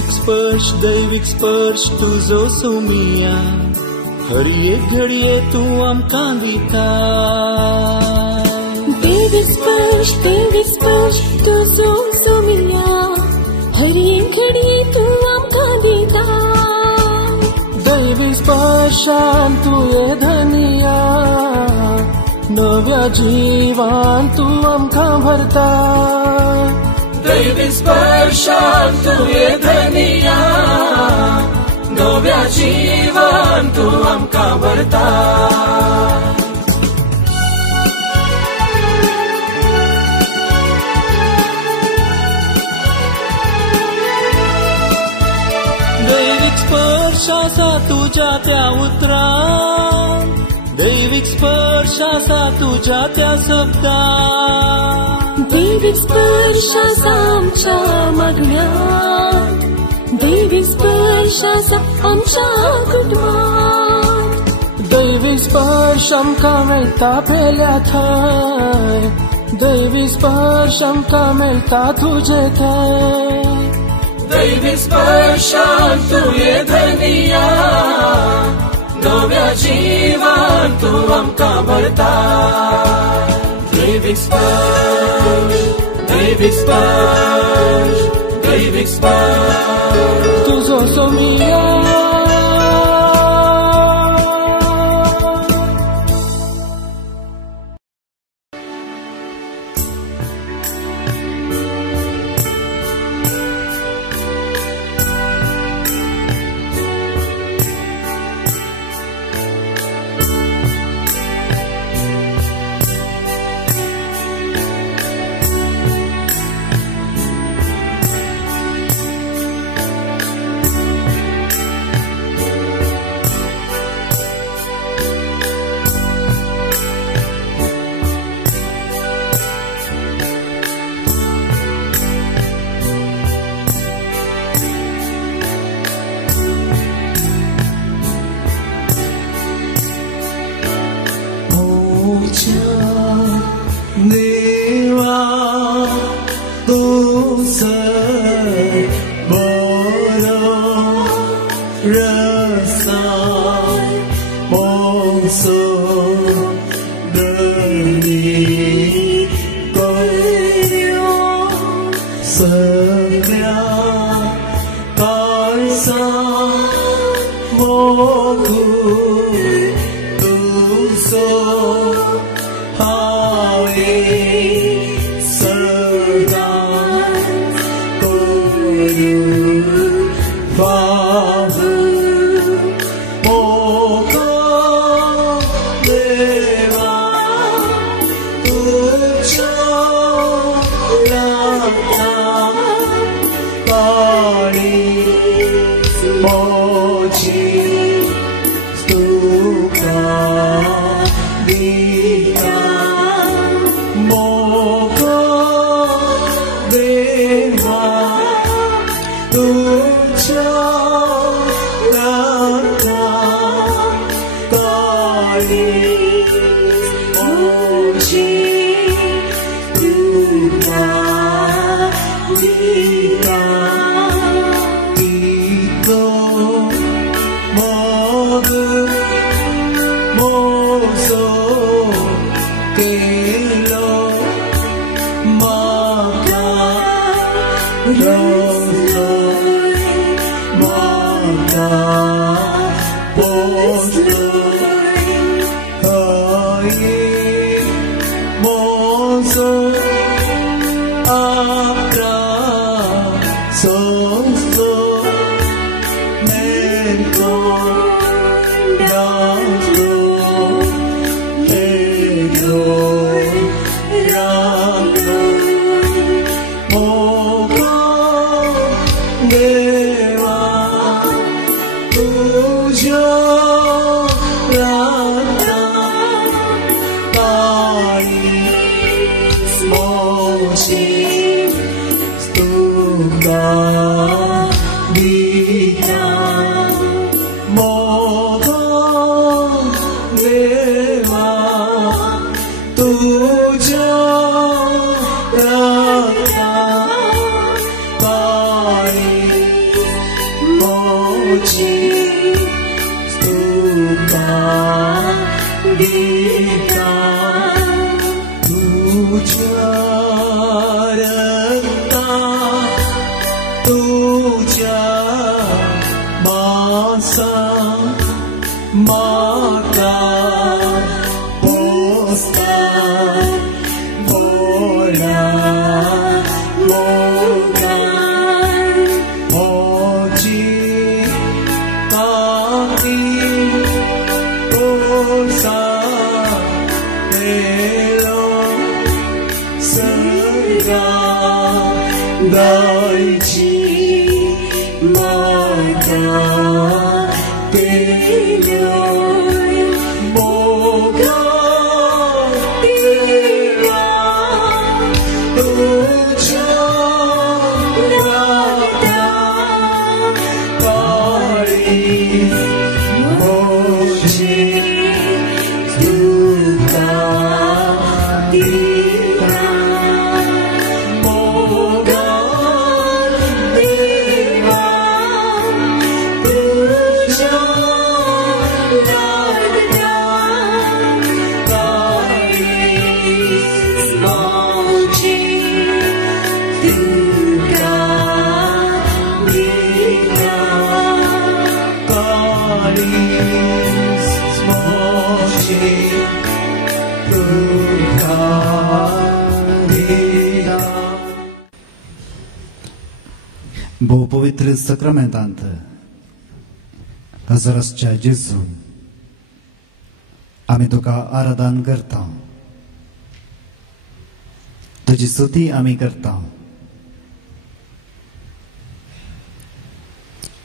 दैविक स्पर्श तुझो सोमिया हर एक घडये तू आमकां दिता दैविक स्पर्श तुझो सोमिया हर एक घडये तू आमकां दिता दैविक स्पर्शान तू ये धनिया नव्या जीवान तू आमकां भरता दैविक स्पर्शान तू ये धनिया नव्या जीवान तू आमकां भरता दैविक स्पर्श आसा तुझ्या त्या उतरान दैविक स्पर्श आसा तुझ्या त्या शब्दान दैविक स्पर्श आसा आमच्या मागण्यांत दैविक स्पर्श आसा आमच्या कुटुंबांत दैविक स्पर्श आमकां मेळटा पेल्या थंय दैविक स्पर्श आमकां मेळटा तुजे थंय दैविक स्पर्शान तू ये धनिया नव्या जीवान तू आमकां भरता दैविक स्पर्श तुझो सोमिया देवा तुझे बरो रस्ता मोसो दरी कर्यो सगळ्या काळसा मोगू तुझो गीता तुझ्या रक्ता तुझ्या मासा माता पोस्ता बोला मोगा ओजी काकी पोसा एलो सगा दाईची माता Bo păvitr sacramentant हजरसच्या जेजू आम्ही तुका आराधन करता तुझी स्तुती आम्ही करता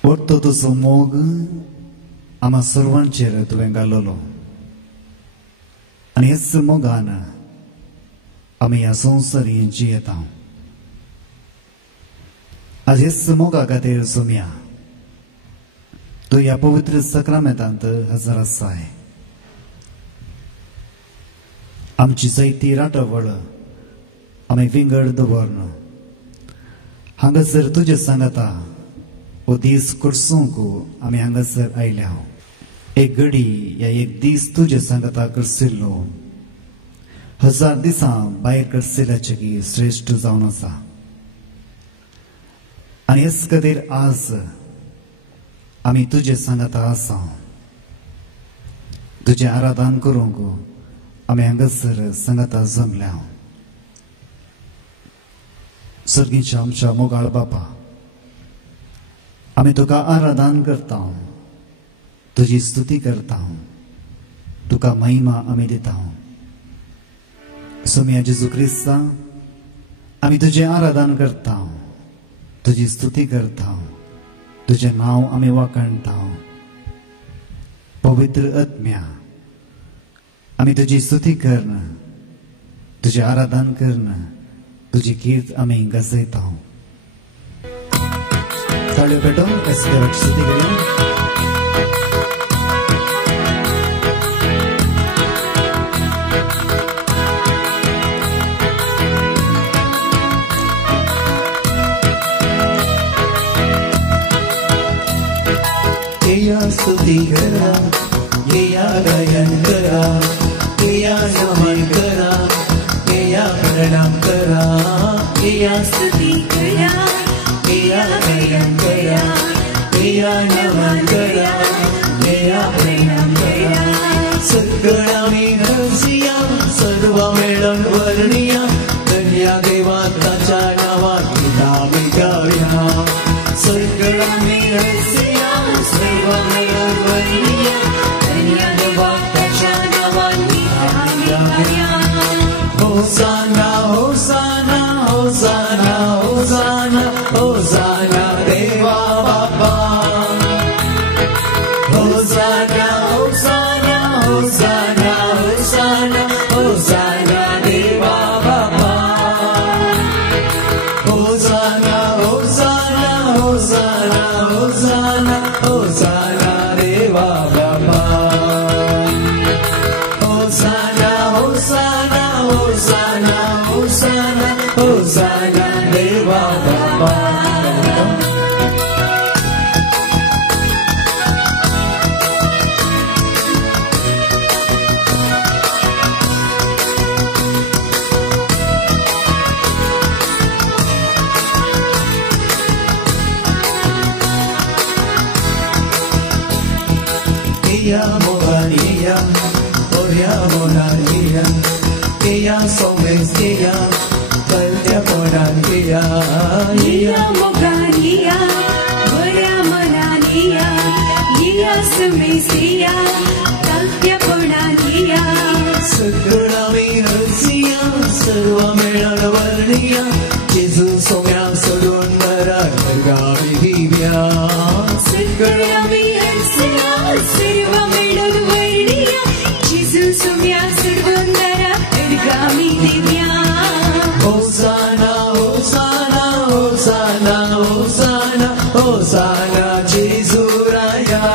वरतो तुजो मोग आम्हा सर्वांचेर तुवें घाललो आनी हेच मोगान आम्ही ह्या संवसारी जियेता आज हेच मोगा खातीर सोम्या तू ह्या पवित्र सक्रामेंतांत हजर आसाय आमची जायती राटवळ आमी विंगड दवरन हांगासर तुजे सांगाता हो दीस करसूंक आमी हांगासर आयल्या एक घडी या एक दीस तुजे सांगाता करसिल्लो 1000 दिसां भायर करसिल्ल्याचेकी श्रेष्ठ जावन आसा आनी हेच खातीर आज आमी तुजे सांगाता आसा तुजे आराधन करूंक आमी हांगासर सांगाता जमल्या सर्गीच्या आमच्या मोगाळ बापा आमी तुका आराधन करता तुजी स्तुती करता तुका महिमा आमी दिता सोम्या जेजू क्रिस्ता आमी तुजे आराधन करता तुजी स्तुती करता तुझे नाव आमी वाखणता पवित्र आत्म्या आमी तुजी स्तुती करन तुझे आराधन करन तुजी कीर्त आमी गाजयता ताळयो पेटोवन देवाची स्तुती करूया स्तुति करा या गायन करा या नमन करा या प्रणाम करा या स्तुति करा या गायन करा या नमन करा या प्रणाम करा सगळा मी रसिया सर्व मिळून वर्णिया धन्या देवाच्या नावात नामे गाऊया सगळा मी रसिया सर्व मिळून वर्णिया धन्या देवाच्या नावात होसाना होसाना होसाना होसाना होसाना देवा बाबा होसाना होसाना होसाना होसाना होसाना देवा बाबा होसाना होसाना होसाना होसाना होसाना देवा बाबा होसाना होसाना होसाना होसाना होसाना देवा बाबा Iya Mogania, Oria Monania, Iya Somes Iya, Kalya Monania, Iya Mogania, Oria Monania, Iya Somes Iya, Kalya Monania. Sagrami Harsiya, Sarva Melana Varniya, Jesus Somya Sadundara, Gami Divya. Sagrami Harsiya, Sarva Melana Varniya, Jesus Somya Sadundara, Gami Divya. Hosanna, Hosanna, Hosanna, Hosanna, Hosanna, Jesuraya.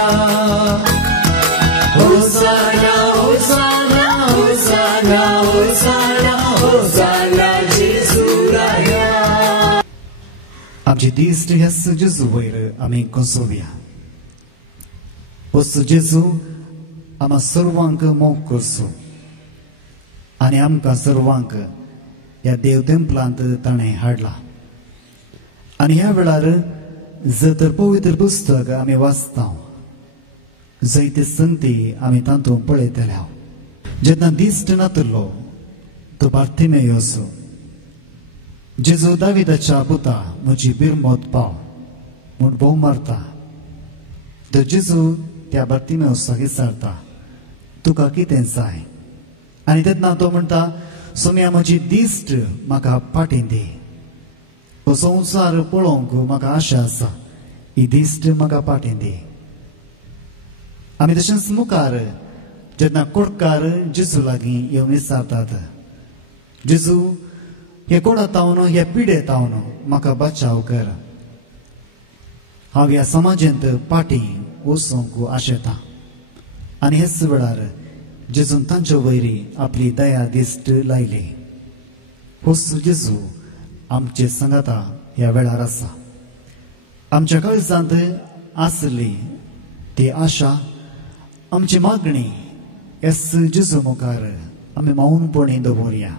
Hosanna, Hosanna, Hosanna, Hosanna, Hosanna, Jesuraya. आमची दिश्ट ह्या जेजू वयर आमी कोसोवया. हो जेजू आम्हा सर्वांक मोग करसो आनी आमकां सर्वांक ह्या देवतेंपलांत ताणें हाडला. आनी ह्या वेळार जर पवित्र पुस्तक आमी वाचता जायते संगती आमी तातूंत पळयतल्या. जेन्ना दिश्ट नातलो तो बार्तिमेयोस जेजू दाविदाच्या पुता म्हजी बिरमोत पाव म्हूण भोव मारता. तर जेजू त्या बार्तिमेयोसाक विचारता तुका कितें जाय. आनी तेन्ना तो म्हणटा सोम्या म्हजी दिश्ट म्हाका पाटीन दी. हो संवसार पळोवंक म्हाका आशा आसा. ही दिश्ट म्हाका पाटीन दी. आमी तशेंच मुखार जेन्ना कुडकार जेजू लागीं येवन विचारतात जेजू हे कोणातावन हे पिडेतावन म्हाका बचाव कर. हांव ह्या समाजांत पाटी वचूंक आशेतां. आनी हेच वेळार जेजून तांचे वयरी आपली दया दिश्ट लायली. होच जेजू आमचे संगता ह्या वेळार आसा. आमच्या काळजांत आसली ती आशा आमची मागणी हेच जेजू मुखार आमी मौनपणी दवरया.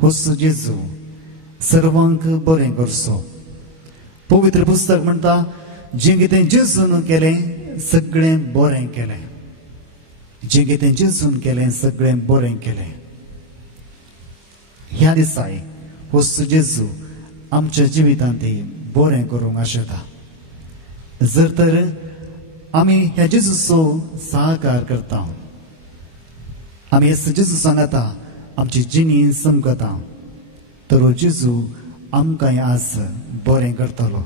होच जेजू सर्वांक बरें करचो. पवित्र पुस्तक म्हणटा जें कितें जेजून केलें सगळें बरें केलें. जें कितें जेजून केलें सगळें बरें केलें. ह्या दिसाय होच जेजू आमच्या जिवितांत बरें करूंक आशेता. जर तर आमी ह्या जेजूचो सहकार करता आमी हेच जेजू सांगता आमची जिणी समकता तर हो जेजू आमकांय आज बरें करतलो.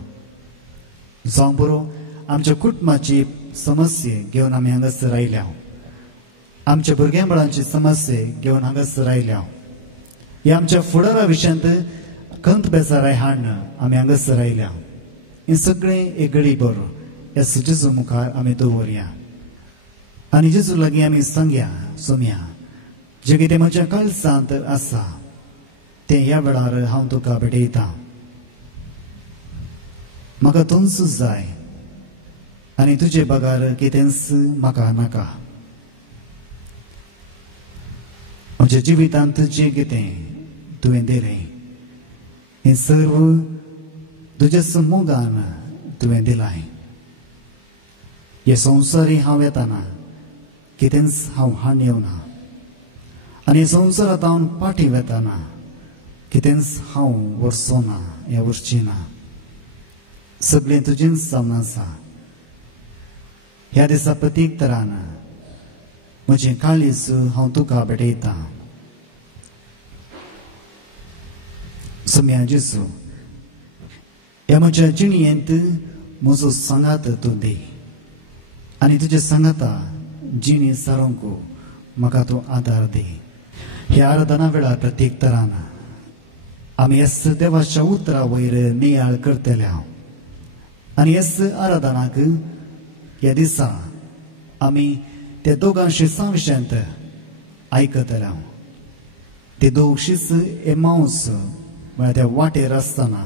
जावं बरो आमच्या कुटुंबाची समस्या घेवन आमी हांगासर आयल्या. आमच्या भुरग्यांबाळांची समस्या घेवन हांगासर आयल्या. हे आमच्या फुडारा विशयांत खंत बेजाराय हाडून आमी हांगासर आयल्या. हें सगळें एक घडीभर ह्या जेजू मुखार आमी दवरया. आनी जेजू लागीं आमी सांगया सोम्या जें कितें म्हज्या काळजांत आसा तें ह्या वेळार हांव तुका भेटयतां. म्हाका तूंच जाय आनी तुजे बागार कितेंच म्हाका नाका. म्हज्या जिवितांत जें कितें तुवें दिलें हें सर्व तुजेच मोगान तुवें दिलाय. हे संवसारी हांव येताना कितेंच हांव हाडून येवना. आनी संवसारांत हांव पाठी वेताना कितेंच हांव व्हरचोना या व्हरची ना. सगळें तुजेंच जावन आसा. ह्या दिसा प्रत्येक तरान म्हजें काळीज हांव तुका भेटयतां. सोम्या जेजू ह्या म्हज्या जिणयेंत म्हजो सांगात तूं दी. आनी तुजे सांगाता जिणी सारूंक म्हाका तूं आदार दी. ह्या आराधना वेळार प्रत्येक तरान आमी हेच देवाच्या उतरा वयर नियाळ करतल्या. आनी हेच आराधनाक ह्या दिसा आमी ते दोगांशी सांविशांत आयकतल्या. ते दोगशीच एमाऊस म्हळ्यार त्या वाटेर आसतना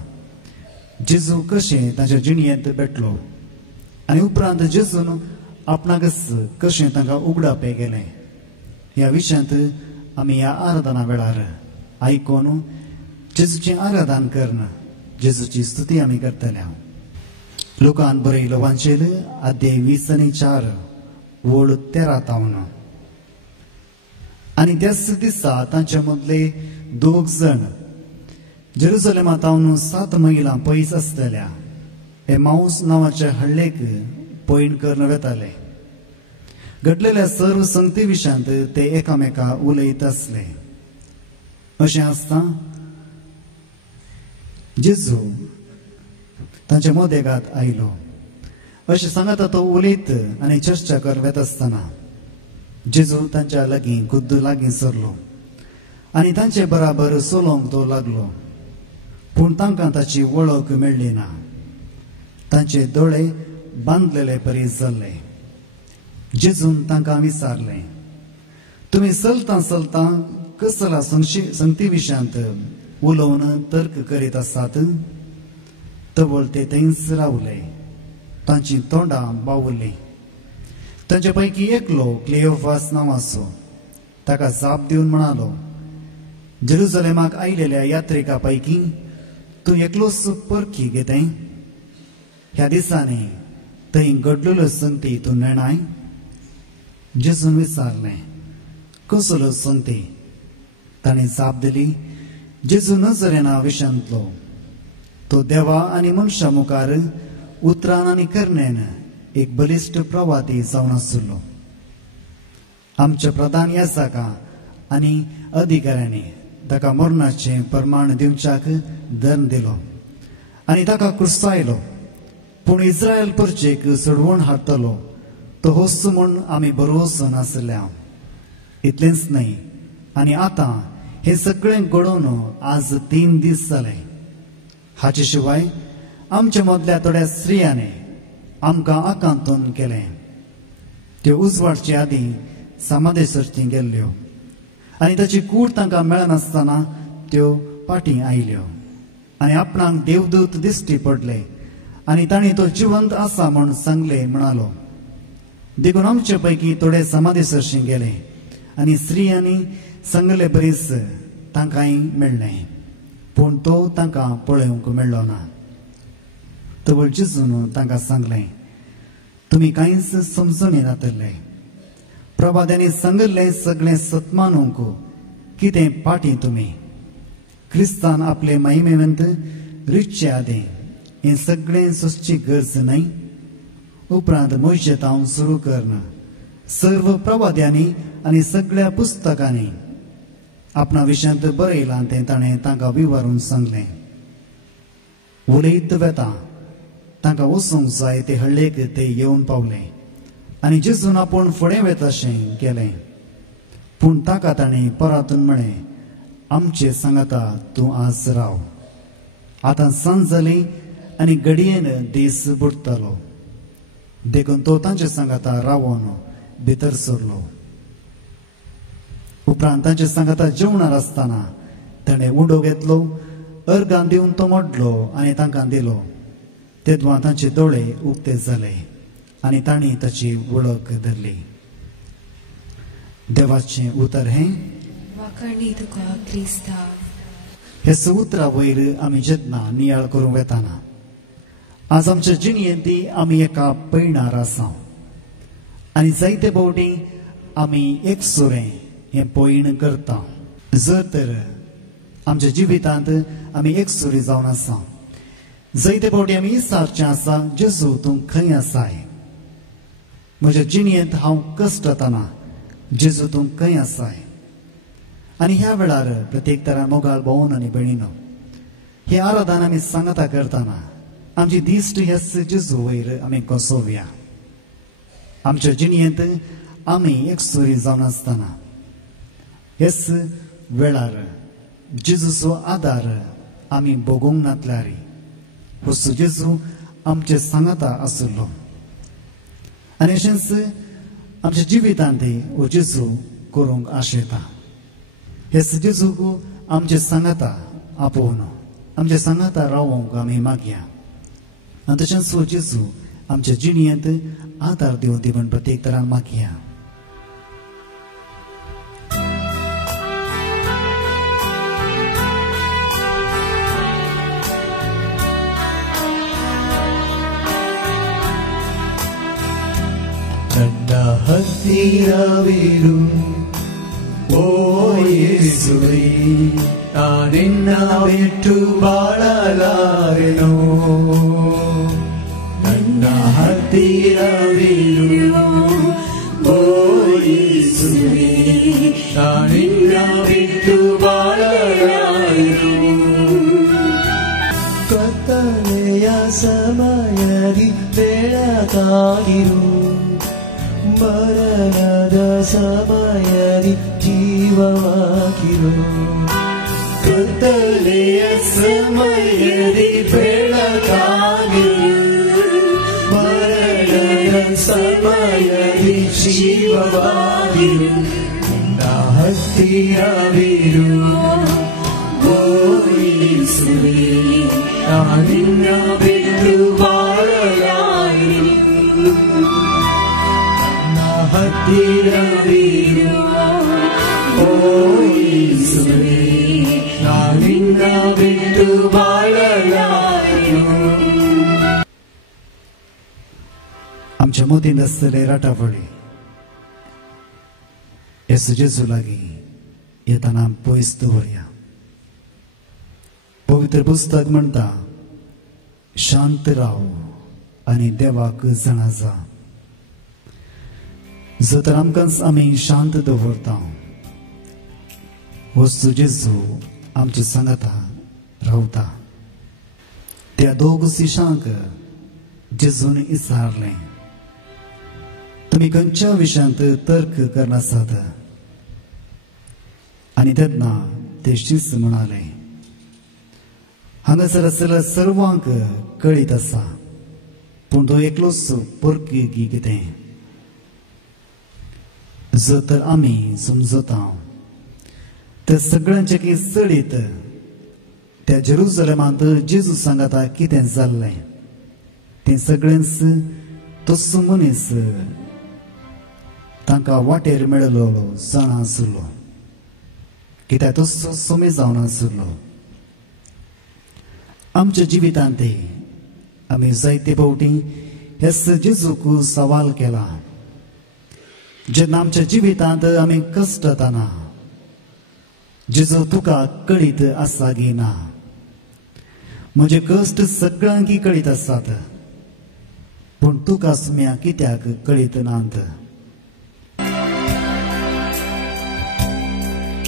जेजू कशें ताच्या जिणयेंत भेटलो आनी उपरांत जेजून आपणाकच कशें तांकां उगडापे गेलें ह्या विशयांत आमी ह्या आराधना वेळार आयकून जेजूचें आराधन करून जेजूची स्तुती आमी करतल्या. लोकान बरयलो वांचेल अध्याय 20 आनी 4 व्हड 13 तावन आनी त्याच दिसा तांचे मदले 2 जण जेरुसलेमांतावन 7 मैलां पयस आसलेल्या एमाऊस नांवाच्या हळ्ळेक पयण करून वेताले. घडलेल्या सर्व संगती विशांत ते एकामेका उलयत आसले. अशें आसता जेजू तांच्या मोदेगांत आयलो. अशें सांगता तो उलयत आनी चर्चा करत आसतना जेजू तांच्या लागीं खुद्द लागीं सरलो आनी तांचे बराबर सोलोंक तो लागलो. पूण तांकां ताची वळख मेळ्ळी ना. तांचे दोळे बांदलेले परी जाल्ले. जेजून तांकां विचारलें, तुमी चलतां चलतां कसला संगती विशांत उलोवन तर्क करीत आसात? तवळ ते थंयच रावले. तांची तोंडां बावुरलीं. तांचे पैकी एकलो क्लेयोफास नांवाचो ताका जाप दिवन म्हणालो, जेरुसलेमाक आयिल्ल्या यात्रिकां पैकी तूं एकलोच परखी घेतय? ह्या दिसांनी थंय घडलेल्यो संगती तूं नेणाय? जेजून विचारलें, कसल्यो संगती? ताणें जाप दिली, जेजू नजरेना विशांतलो. तो देवा आनी मनशां मुखार उतरान आनी करण्यान एक बलिश्ट प्रवादी जावन आसलो. आमच्या प्रधान याजकां आनी अधिकाऱ्यांनी ताका मरणाचें प्रमाण दिवच्याक दंड दिलो आनी ताका क्रुसायलो. पूण इस्रायल परचेक सोडवून हाडटलो तो होस म्हूण आमी भरवोसो नासल्या. इतलेंच न्हय, आनी आतां हे सगळें घडोवन आज 3 दीस जाले. हाचे शिवाय आमच्या मदल्या थोड्या स्त्रियांनी आमकां आकांतून केलें. त्यो उजवाडचे आदीं समाधी सर्ती गेल्ल्यो आनी ताची कूड तांकां मेळनासतना त्यो फाटीं आयल्यो आनी आपणाक देवदूत दिश्टी पडले आनी तांणी तो जिवंत आसा म्हूण सांगले म्हणालो. देखून आमचे पैकी थोडे समाधी सर्शी गेले आनी स्त्रियांनी सांगले बरीच तांकांय मेळ्ळें, पूण तो तांकां पळोवंक मेळ्ळो ना. तवळ जेजून तांकां सांगलें, तुमी कांयच समजून येनातले. प्रभाद्यांनी सांगलें सगळें सतमानूंक कितें पाटी तुमी. क्रिस्तान आपले महिमेवंत रिच्चे आदें हें सगळें सोंसची गरज न्हय. उपरांत मोशेतावन सुरू करन सर्व प्रभाद्यांनी आनी सगळ्या पुस्तकांनी आपणा विशयांत बरयलां तें ताणें तांकां विवरून सांगलें. उलयत वेता तांकां वचूंक जाय ते हळ्ळेक ते येवन पावले आनी जेजून आपूण फुडें वेताशें केलें. पूण ताका ताणें परतून म्हळें, आमचे सांगता तूं आज राव. आतां सांज जाली आनी घडयेन दीस बुडटलो. देखून तो तांचे सांगता रावून भितर सरलो. उपरांत तांचे सांगता जेवणार आसतना ताणें उंडो घेतलो, अर्गां दिवन तो मोडलो आनी तांकां दिलो. तेदवा तांचे दोळे उक्ते जाले आनी तांणी ताची वळख धरली. देवाचें उतर हें वाखाणी तुका क्रिस्ता. हे उतरा वयर आमी जेन्ना नियाळ करूंक वेताना आज आमच्या जिणयेंती आमी एका पैणार आसा आनी जायते फावटी आमी एकसुरें हें पयण करता. जर तर आमच्या जिवितांत आमी एकसुरी जावन आसा, जायते फावटी आमी विचारचें आसा, जेजू तूं खंय आसाय? म्हज्या जिणयेंत हांव कश्टताना जेजू तूं खंय आसाय? आनी ह्या वेळार प्रत्येक तरा मोगाळ भोवन आनी भयणीनो हे आराधन आमी सांगता करतना आमची दिश्ट ह्याच जेजू वयर आमी कोसोवया. आमच्या जिणयेंत आमी एकसुरी जावन आसतना हेच वेळार जेजूचो आदार आमी भोगूंक नातल्यार हो जेजू आमचे सांगता आसलो आनी अशेंच आमच्या जिवितांत हो जेजू करूंक आशेता. हेच जेजूक आमचे सांगता आपोवन आमचे सांगता रावोंक आमी मागया. आनी तशेंच हो जेजू आमच्या जिणयेंत आदार दिवन दी म्हण प्रत्येक तरान मागया. ನನ್ನ ಹತ್ತಿರವಿರು ಓ ಯೇಸುವೇ ನಾನಿನ್ನ ಬಿಟ್ಟು ಬಾಳಲಾರೆನೋ ನನ್ನ ಹತ್ತಿರವಿರು ಓ ಯೇಸುವೇ ನಾನಿನ್ನ ಬಿಟ್ಟು ಬಾಳಲಾರೆನೋ ಕತ್ತಲೆಯ ಸಮಯದಿ ಬೆಳಕಾಗಿರು ಮರಣದ ಸಮಯದಿ ಜೀವವಾಗಿರು ಕತ್ತಲೆಯ ಸಮಯದಿ ಬೆಳಕಾಗಿರು ಮರಣದ ಸಮಯದಿ ಜೀವವಾಗಿರು ನನ್ನ ಹತ್ತಿರವಿರು ಓ ಯೇಸುವೇ ನಾನಿನ್ನ ಬಿಟ್ಟು ಬಾಳಲಾರೆನು ನನ್ನ ಹತ್ತಿರವಿರು ಓ ಯೇಸುವೇ ನಾನಿನ್ನ ಬಿಟ್ಟು ಬಾಳಲಾರೆನು आमच्या मोदीन आसतले राटाफळी येसू जेजू लागीं येताना पयस दवरया पवित्र पुस्तक म्हणटा शांत राव आनी देवाक जणाजा जर तर आमी शांत दवरता वस्तू जेजू आमच्या सांगाता रावता त्या दोग शिशांक जेजून इसारलें तुम्ही खंयच्या विशयांत तर्क करनासात आनी तेन्ना ते शिस म्हणाले हांगासर आसलेल्या सर्वांक कळीत आसा पूण तो एकलोच परकी कितें जर तर आमी समजता ते सगळ्यांचे की चडीत त्या जेरुसलेमांत जेजू सांगाता कितें जाल्लें तें सगळेंच तसो मनीस तांकां वाटेर मेळलो जाणासलो कित्याक तसो सोमे जावन आसलो आमच्या जिवितांत आमी जायते फावटी हेच जेजूक सवाल केला जेन्ना आमच्या जिवितांत आमी कश्टातना जेजू तुका कळीत आसा की ना म्हजे कश्ट सगळ्यांक कळीत आसात पूण तुका सुम्या कित्याक कळीत नात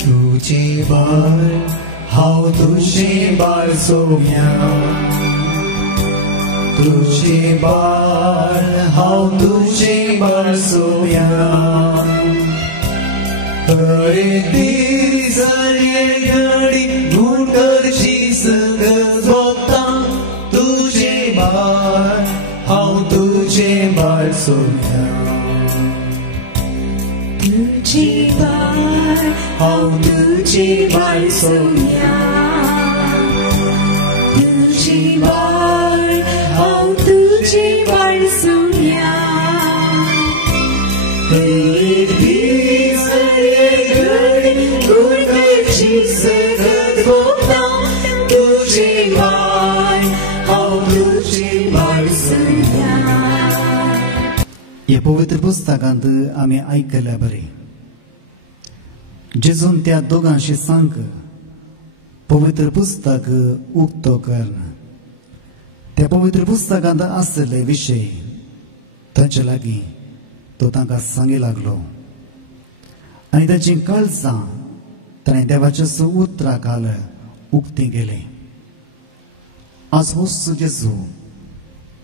तुझे बाळ हांव तुझे बाळ सोम्या तुझे बाळ हांव तुझे बाळ सोम्या अरे दीस आनी घडी घुंटरची संगत भोगता तुझे बाळ हांव तुझे बाळ सोम्या तुझे बाळ हांव तुझे बाळ सोम्या तुझे बाळ हांव तुझे बाळ सोम्या एक दीस एक घडी घुंटरची संगत भोगता तुझे बाळ हांव तुझे बाळ सोम्या हे पवित्र पुस्तकांत आमी आयकल्या बरें जेजून त्या दोगांशी सांग पवित्र पुस्तक उक्तो कर्ण त्या पवित्र पुस्तकांत आसले विशय तांचे लागीं तो तांकां सांगी लागलो आनी ताची काळजां ताणें देवाच्या उतरां खाल उक्ती गेली आज हो जेजू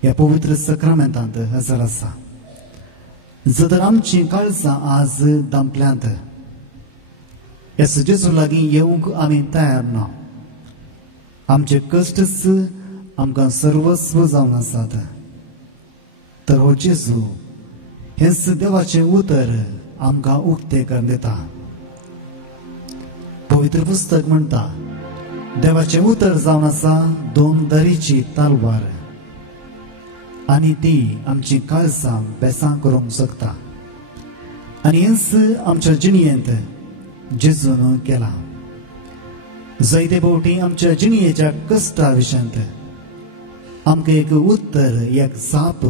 ह्या पवित्र सक्रामेंतांत हजर आसा जर आमची काळजां आज दांपल्यांत ह्या जेजू लागीं येवंक आमी तयार ना आमचे कश्टच आमकां सर्वस्व जावन आसात तर हो जेजू हेच देवाचें उतर आमकां उक्तें करून दिता पवित्र पुस्तक म्हणटा देवाचें उतर जावन आसा दोन दरीची तलवार आनी ती आमची काळजां बेसां करूंक शकता आनी हेच आमच्या जिणयेंत जेजून केला जायते फावटी आमच्या जिणयेच्या कश्टा विशयांत आमकां एक उत्तर एक जाप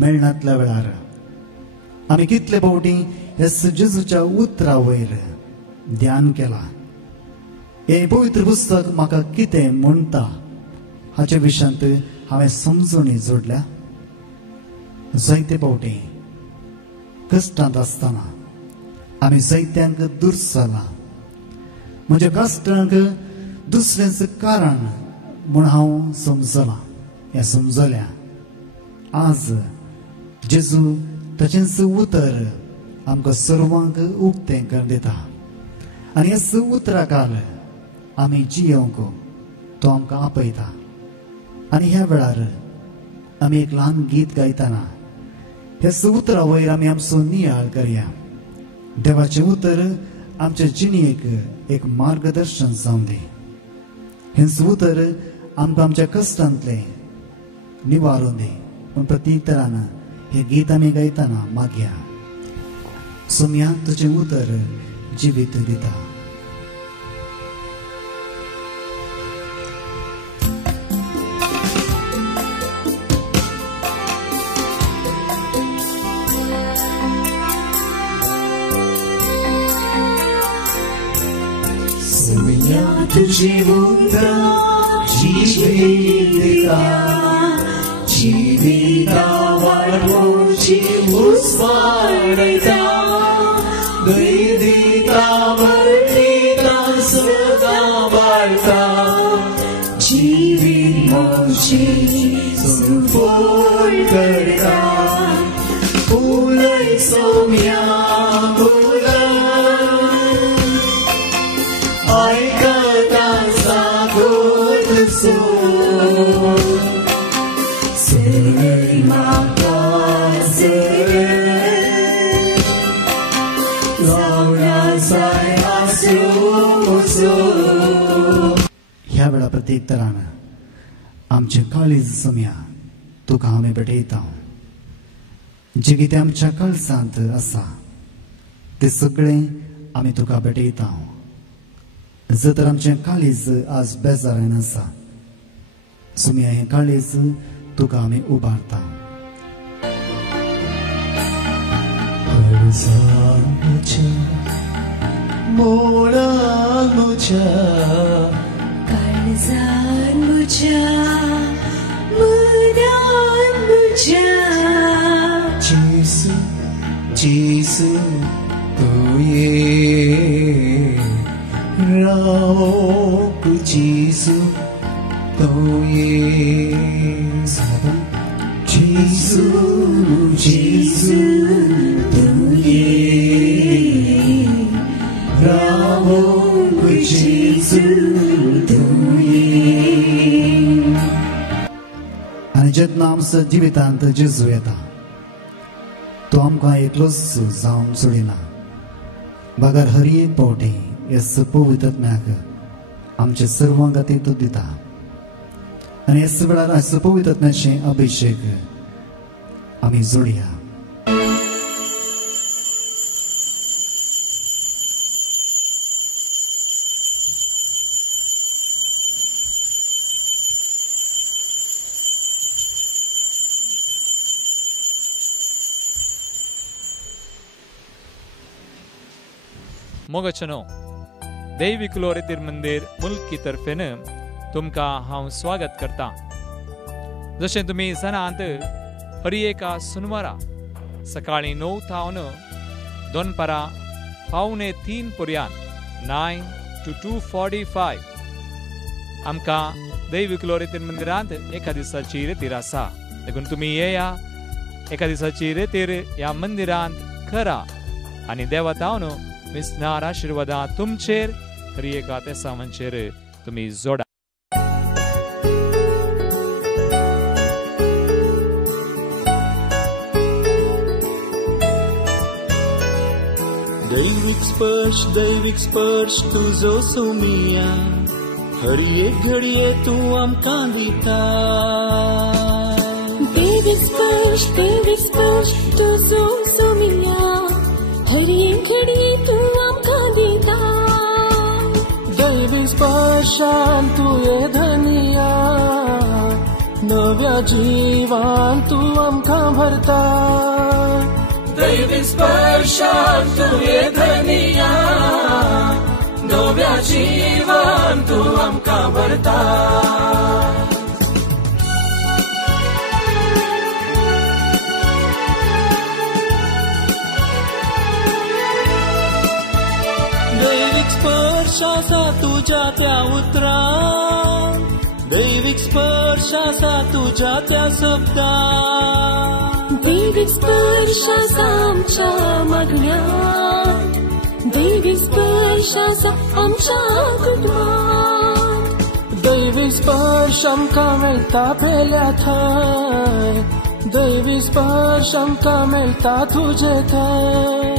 मेळनातल्या वेळार आम्ही कितले फावटी येसू जेजूच्या उतरा वयर ध्यान केला. हे पवित्र पुस्तक म्हाका कितें म्हणटा हाच्या विशयांत हांवें समजुणी जोडल्या. जायते फावटी कश्टांत आसतना आमी जायत्यांक दुर्स जाला. म्हज्या कश्टांक दुसरेंच कारण म्हूण हांव समजलां. हें समजल्या आज जेजू ताचेंच उतर आमकां सर्वांक उक्तें करून दिता. आनी हेच उतराकाल आमी जियोंक तो आमकां आपयता. आनी ह्या वेळार आमी एक ल्हान गीत गायतना हेच उतरा वयर आमी आमचो नियाळ करया. देवाचें उतर आमच्या जिणेक एक मार्गदर्शन जावन दी. हेच उतर आमकां आमच्या कश्टांतले निवारून दी. पूण प्रत्येक तरान हे गीत आमी गायतना मागया. सोम्या तुजें उतर जिवीत दिता. तुझे उतरा जिवीत दिता. जिवितावरची उस्वाडता दैदितावरतीता सदा वार्ता. जीवित मोची सुफोड करता. उलय सोम्या उलय ऐकता सागोत सो. ह्या वेळा प्रत्येक तरान आमचे काळीज सोम्या तुका आमी भेटयता. जे कितें आमच्या काळजांत आसा ते सगळें आमी तुका भेटयता. जर तर आमचें काळीज आज बेजारान आसा सोम्या हें काळीज तुका आमी उबारता. मोडान म्हज्या काळजान म्हज्या मनान म्हज्या जेसू जेसू तूं ये रावोक जेसू तूं ये. जेसू जेसू तूं ये रावोक जेसू तूं ये. आनी जेन्ना आमच्या जिवितांत जेजू येता तो आमकां एकलोच जावन सोडिना. बागार हर एक पावटी ह्या पवित्रत्म्याक आमच्या सर्वां खातीर तो दिता. आनी ह्याच वेळार ह्या पवित्रत्म्याचे अभिषेक आमी जोडया. मोगचनो दैविक लोरेतीर मंदिर मुल्की तर्फेन तुमकां हांव स्वागत करता. जशें तुमी जाणात हर एका सुनवारा सकाळीं 9 तावन दोनपरां 2:45 पर्यंत 9 to 2:45 आमकां दैविक लोरेतीर मंदिरांत एका दिसाची रेतीर आसा. देखून तुमी येया, एका दिसाची रेतीर ह्या मंदिरांत करा आनी देवतावन मिसनार आशिर्वादां तुमचेर हर एका तेसावांचेर तुमी जोडा. दैविक स्पर्श तुजो सोमिया हर एक घडये तू आमकां दिता. दैविक स्पर्श तुजो सोमिया हर एक घडये तू आमकां दिता. दैविक स्पर्शान तुये धनिया नव्या जिवान तू आमकां भरता. दैविक दैविक स्पर्शान तुये धनिया नव्या जीवन तू आमकां भरता दैविक स्पर्श आसा तुझ्या त्या उतरां दैविक स्पर्श आसा तुझ्या त्या शब्दां दैविक स्पर्श आसा आमच्या मागण्यांत दैविक स्पर्श आसा आमच्या कुटुंबांत दैविक स्पर्श आमकां मेळटा पेल्या थंय दैविक स्पर्श आमकां मेळटा तुजे थंय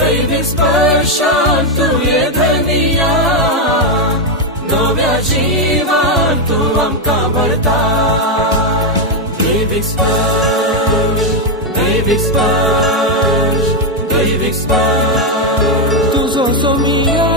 दैविक स्पर्शान तुये धनिया नव्या जीवन तू आमकां भरता दैविक स्पर्श दैविक स्पर्श दैविक स्पर्श तुजो सोमिया